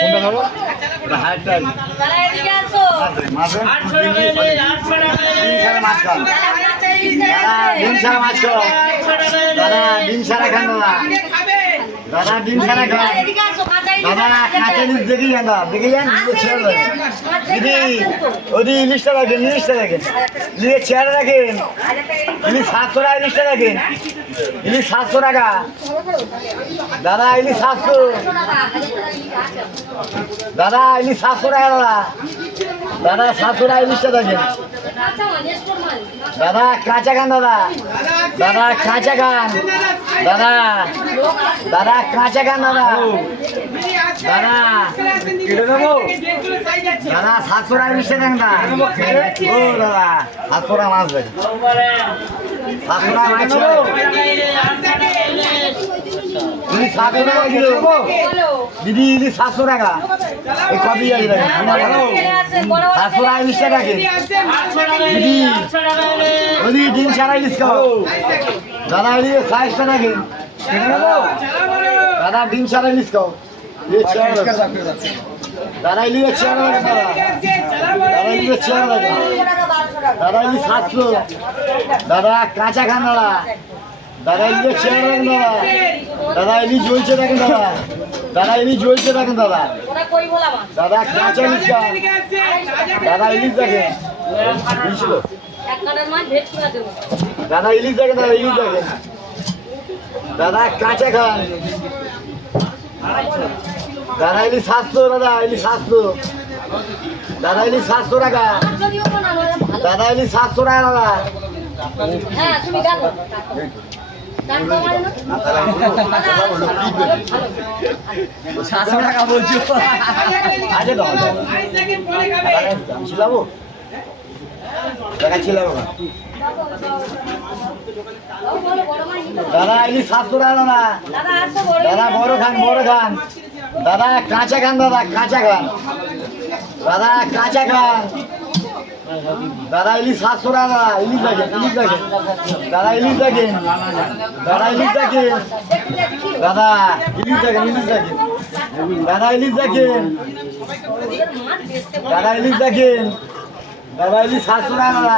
কোনটা ধরো দাদা ডিম ছাড়া খান। দাদা দাদা ডিম ছাড়া খান দাদা কাঁচা ইলিশ দেখি দাদা দেখে ইলিশ দিদি ওদি ইলিশটা রাখেন ইলিশটা রাখেন। ইলিশের চেয়ারে রাখেন। ইলিশ সাতশো টাকা ইলিশটা রাখেন। ইলিশ সাতশো টাকা। দাদা ইলিশ সাতশো। দাদা ইলিশ সাতশো টাকা দাদা। দাদা সাতশো টাকা ইলিশটা দেখেন দাদা, কাঁচা খান দাদা। দাদা, কাঁচা খান দাদা দাদা, কাঁচা খান দাদা। দাদা দাদা সাতশো টাকা ইলিশটা দাদা। ও, দাদা সাতশো মাছ সাতশো টাকা মাছ টাকা দিদি ইলিশ সাতশো টাকা আছে সাতশো টাকা ইলিশটা দেখেন দিদি ওদি ডিম ছাড়া ইলিশ খাও দাদা ইলিশ সাইজটা দেখেন কেটে দাদা ডিম ছাড়া ইলিশ খাও ইলিশ। দাদা ইলিশ চেয়ার দাদা দাদা ইলিশ চেয়ার দাদা ইলিশ সাতশো দাদা কাঁচা খান দাদা দাদা চেয়ার রাখেন দাদা দাদা ইলিশ জ্বলছে দেখেন দাদা দাদা ইলিশ জ্বলছে দেখেন দাদা দাদা কাঁচা ইলিশ খান দাদা ইলিশ দেখেন দাদা ইলিশ দেখেন দাদা ইলিশ দেখেন দাদা কাঁচা খান দাদা ইলিশ সাতশো দাদা ইলিশ সাতশো দাদা ইলিশ সাতশো টাকা দাদা ইলিশ সাতশো টাকা দাদা হ্যাঁ তুমি দেখো দাদা ইলিশ সাতশো টাকা আসো দাদা বড় খান বড় খান দাদা কাঁচা খান দাদা কাঁচা খান দাদা কাঁচা খান দাদা, ইলিশ সাতশো টাকা, ইলিশ দেখেন ইলিশ দেখেন। দাদা, ইলিশ দেখেন। দাদা, ইলিশ দেখেন। দাদা, ইলিশ দেখেন ইলিশ দেখেন। দাদা, ইলিশ দেখেন। দাদা, ইলিশ দেখেন। দাদা, ইলিশ সাতশো টাকা।